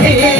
Hey.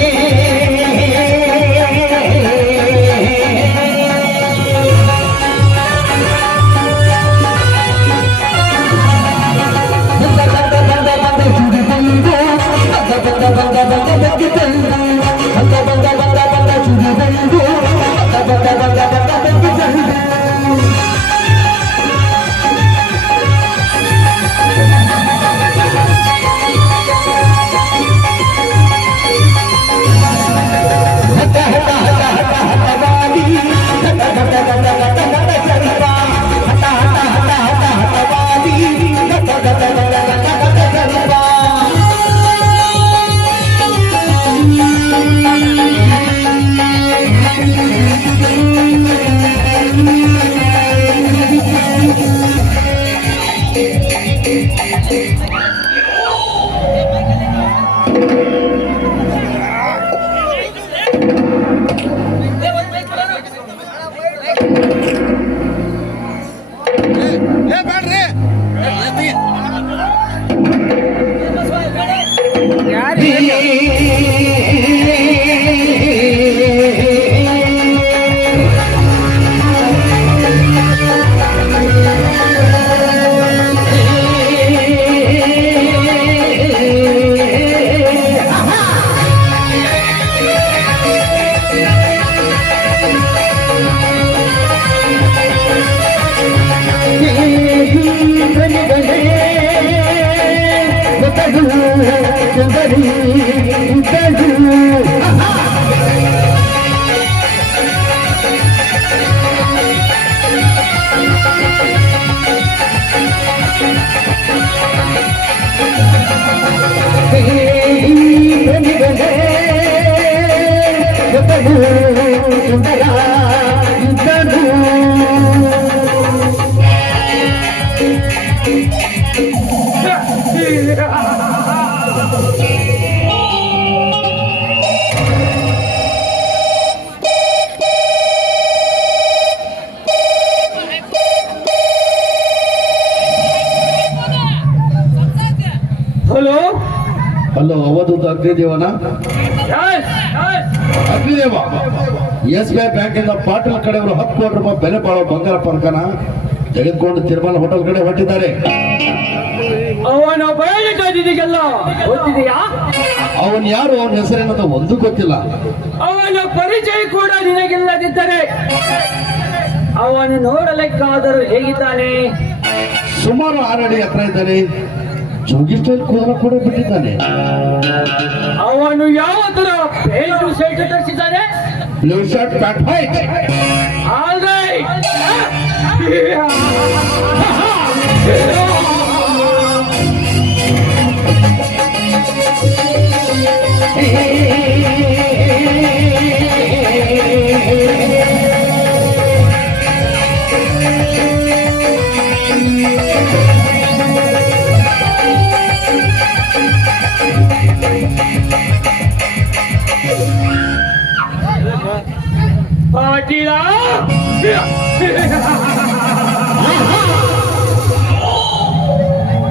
hello Avadhuta ಅಗ್ನಿದೇವನ? Agnideva? S B I ಬ್ಯಾಂಕಿಂದ ಪಾಟೀಲ್ ಕಡೆಯವರು ಹತ್ತು ಕೋಟಿ ರೂಪಾಯಿ ಬೆಲೆ ಬಾಳೋ ಬಂಗಾರ ಪರ್ಕನ ತೆಗೆದುಕೊಂಡು ತಿರುಮಲ ಹೋಟೆಲ್ ಕಡೆ ಹೊಟ್ಟಿದ್ದಾರೆ ಅವನ ಬಯಲಿಗೆಲ್ಲ ಗೊತ್ತಿದೆಯಾ? ಅವನ್ ಯಾರು? ಅವನ ಹೆಸರೇನಂತ ಒಂದು ಗೊತ್ತಿಲ್ಲ. ಅವನ ಪರಿಚಯ ಕೂಡ ನಿನಗಿಲ್ಲದಿದ್ದರೆ ಅವನು ನೋಡಲಿಕ್ಕಾದರೂ ಹೇಗಿದ್ದಾನೆ? ಸುಮಾರು ಆರಡಿ ಹತ್ರ ಇದ್ದಾನೆ. ಕೂಡ ಬಿಟ್ಟಿದ್ದಾನೆ. ಅವನು ಯಾವ ತರ ಪೇಂಟು ಶರ್ಟ್ ಧರಿಸಿದ್ದಾನೆ? Blue shirt pant white all right Patil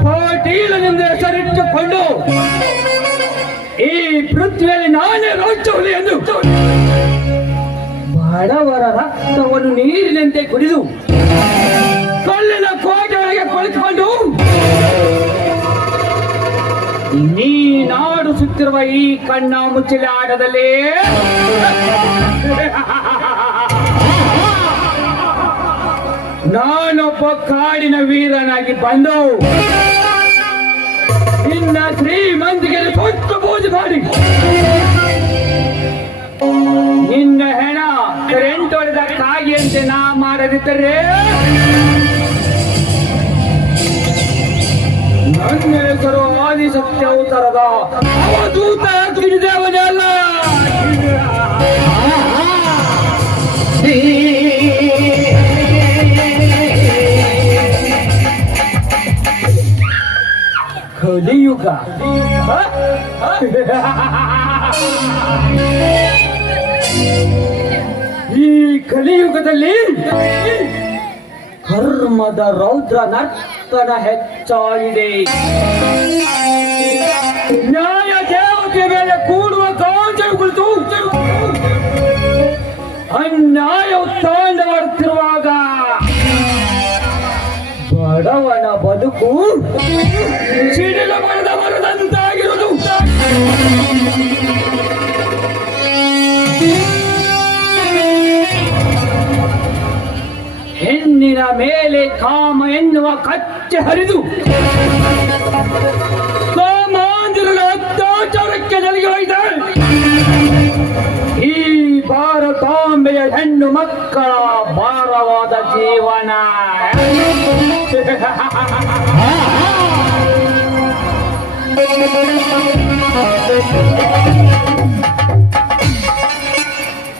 ಪಾಟೀಲನೆಂದು ಹೆಸರಿಟ್ಟುಕೊಂಡು ಈ ಪೃಥ್ವಿಯಲ್ಲಿ ನಾನೇ ರಾಜ್ಯವಲಿ ಎಂದು ಬಡವರ ರಕ್ತವನ್ನು ನೀರಿನಂತೆ ಕುಡಿದು ಕಲ್ಲಿನ ಕೋಟೆಯೊಳಗೆ ಕುಳಿತುಕೊಂಡು ನೀನಾಡಿಸುತ್ತಿರುವ ಈ ಕಣ್ಣ ಮುಚ್ಚಿಲ ಆಟದಲ್ಲಿ ನಾನೊಬ್ಬ ಕಾಡಿನ ವೀರನಾಗಿ ಬಂದು ನಿನ್ನ ಶ್ರೀಮಂತಿಗೆ ಕೊಟ್ಟು ಪೂಜೆ ಮಾಡಿ. ನಿನ್ನ ಹೆಣ ಕರೆಂಟ್ ಹೊಡೆದ ಕಾಗಿಯಂತೆ ನಾ ಮಾಡದಿದ್ದರೆ ನನ್ನ ಹೆಸರು ಆದಿಸತ್ಯ ಅವತಾರದ ಅವಧೂತ di yuka. कलियुग धर्म रौद्र नर्तनचे न्याय देवते ಸಿಡಿಲು ಮರದ ಮರದಂತಾಗಿರುವುದು ಹೆಣ್ಣಿನ ಮೇಲೆ ಕಾಮ ಎನ್ನುವ ಕಚ್ಚೆ ಹರಿದು ಕಾಮಾಂಜಲ ಅತ್ಯಾಚಾರಕ್ಕೆ ನಲಿಗೆ ಹೋಯ್ತಾಳೆ ಈ ಭಾರತಾಂಬೆಯ ಹೆಣ್ಣು ಮಕ್ಕಳ ಭಾರವಾದ ಜೀವನ.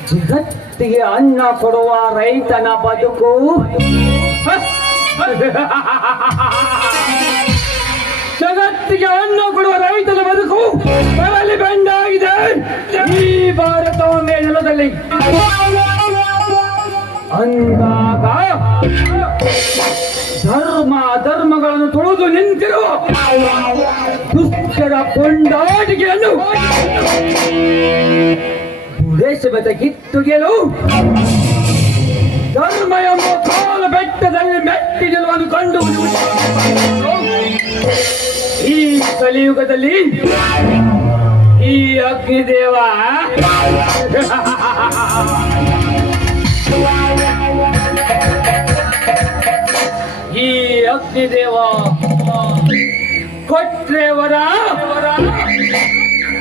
ಜಗತ್ತಿಗೆ ಅನ್ನ ಕೊಡುವ ರೈತನ ಬದುಕು. ಜಗತ್ತಿಗೆ ಅನ್ನ ಕೊಡುವ ರೈತನ ಬದುಕು ಬರಲಿ ಬೆಂಡಾಗಿದೆ ಈ ಭಾರತವನ್ನೇ ನೆಲದಲ್ಲಿ ಅಂದಾಗ ಧರ್ಮ ಧರ್ಮಗಳನ್ನು ತೊಳೆದು ನಿಂತಿರುವ ದುಷ್ಟರ ಕೊಂಡಾಟಿಕೆಯನ್ನು ದೇಶಬದ ಕಿತ್ತುಗೆಲು ಧರ್ಮ ಎಂಬ ಕಾಲ ಬೆಟ್ಟದಲ್ಲಿ ಮೆಟ್ಟಿ ನಿಲ್ಲುವನ್ನು ಕಂಡು ಈ ಕಲಿಯುಗದಲ್ಲಿ ಈ ಅಗ್ನಿದೇವ ಈ ಅಗ್ನಿದೇವ ಕೊಟ್ರೆ ವರ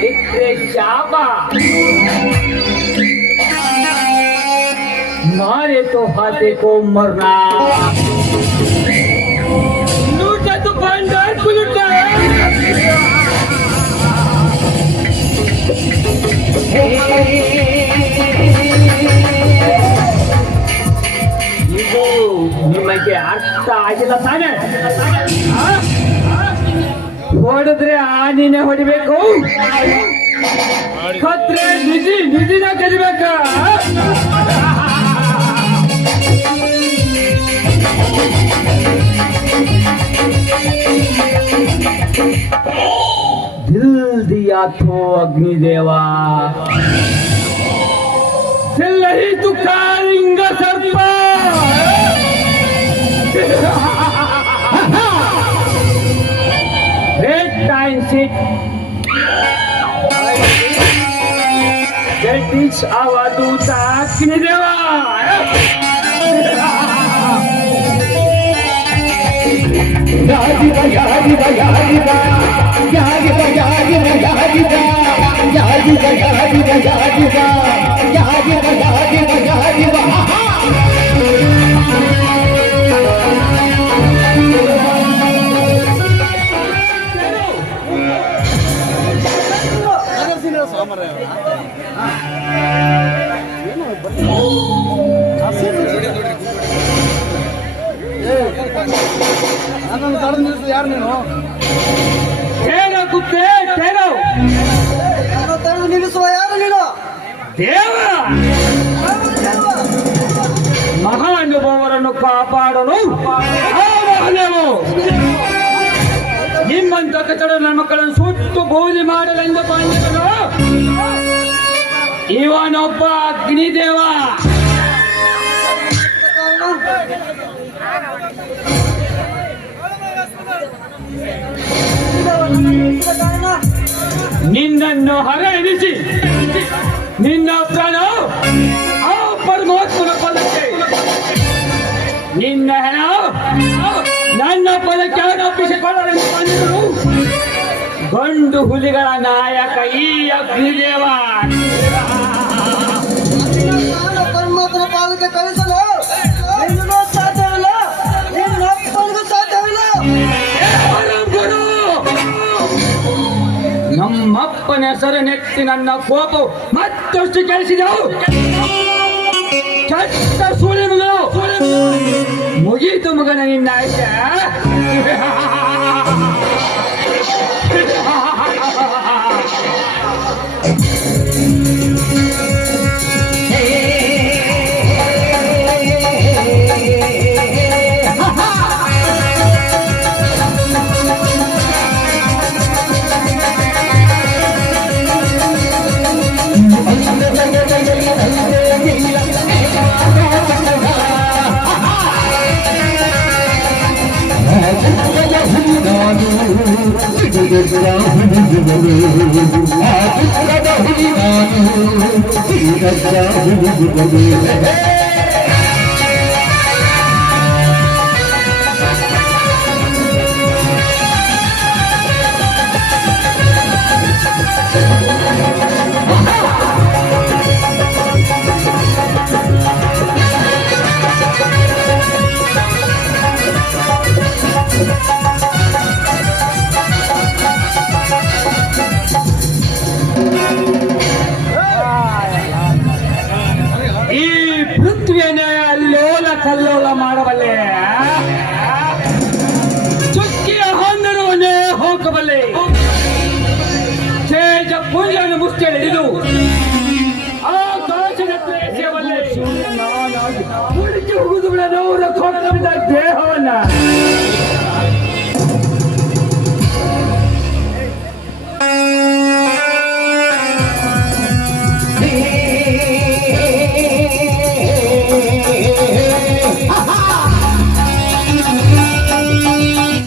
ಇಟ್ರೆ ಶಾಪ मारे तो हाथे को मरना लूटा तो पांडाल को लूटा ಇದು ನಿಮಗೆ ಅರ್ಥ ಆಗಿಲ್ಲ ತಾನೆ ಆ? ಹೊಡೆದ್ರೆ ಆನಿನೇ ಹೊಡಿಬೇಕು ಕತ್ರೆ ನಿಧಿ ನಿಧಿನ ಕದಿಬೇಕ दिल दिया तो अग्निदेवा दिल ही तुकारिंग सर्प time sheet. That is our Duta Kinideva. Yagiba, Yagiba, Yagiba, Yagiba, Yagiba, Yagiba, Yagiba, Yagiba, Yagiba, Yagiba. ನನ್ನನ್ನು ತಡೆದು ನಿಲ್ಲಿಸು ಯಾರು ನೀನು. ನನ್ನ ತಡೆದು ನಿಲ್ಲಿಸುವ ಯಾರು ನೀನು ದೇವ ಮಹಾನುಭಾವರನ್ನು ಕಾಪಾಡಲು ನಿಮ್ಮಂತ ಕಟ್ಟಡ ನನ್ನ ಮಕ್ಕಳನ್ನು ಸುಟ್ಟು ಬೋಲಿ ಮಾಡಲೆಂದು ಬಂದಿದ್ದನು ಇವನೊಬ್ಬ ಅಗ್ನಿದೇವ. ನಿನ್ನನ್ನು ಹರ ಎನಿಸಿ ನಿನ್ನ ಪ್ರಾಣ ಆ ಪರಮಾತ್ಮನ ಪದಕ್ಕೆ. ನಿನ್ನ ಹೆಣ ನನ್ನ ಪದಕ್ಕೆ ಅರ್ಪಿಸಿಕೊಳ್ಳಲೆಂದು ಬಂದರು ಗಂಡು ಹುಲಿಗಳ ನಾಯಕ ಈ ಅಗ್ನಿದೇವ. ಅಪ್ಪನ ಹೆಸರು ನೆತ್ತಿ ನನ್ನ ಕೋಪ ಮತ್ತಷ್ಟು ಕೆಲಸಿದೆವು ಕೆಟ್ಟ ಸೂರ್ಯ ಮುಗೀತು ಮಗನ ನಿನ್ನ ಆಯ್ತ ಹುಡುಗುವರು ಉಳಿಸಿ ಹೋಗುದು ಬಿಡದವರ ಕೊಡದ ದೇಹವನ್ನ